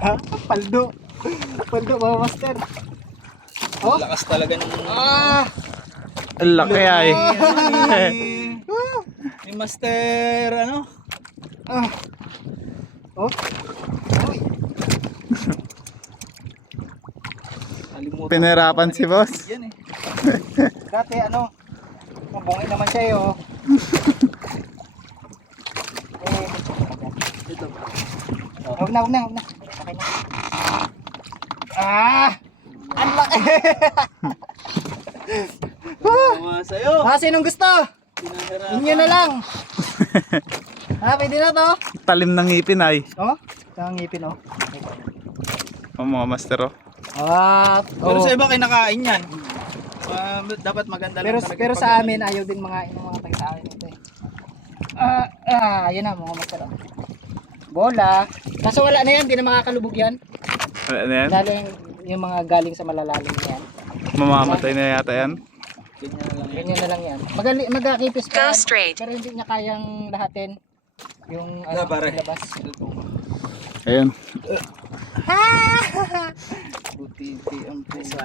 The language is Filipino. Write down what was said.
Ha? Paldo. Paldo mga master. Oh? Lakas talaga ng... Ang laki ay. Ni Master, ano? Oh? Uy. Kalimutan Pinahirapan ko si boss. yan eh. Dati ano, mabungay naman siya eh oh. Ito. Huwag na. Okay na. Ang laki. Mga sa'yo. Sinong gusto? Pinahirapan. Inyo na lang. Pwede na to. Talim ng ngipin ay. Oh, ito ang ngipin oh. O mga master oh. Pero sa iba kinakain yan. Dapat maganda lang talaga. Pero sa amin ayaw din mga taga sa akin ito eh. Ayun na mga master. Bola. Kaso wala na yan, hindi na makakalubog yan. Ano na yan? Lalo yung mga galing sa malalalim na yan. Mamamatay na yata yan. Ganyan na lang yan. Magkakipis pa. Go straight. Pero hindi niya kayang lahatin. Yung ano, pare. labas. Ayun. Buti ang pusa.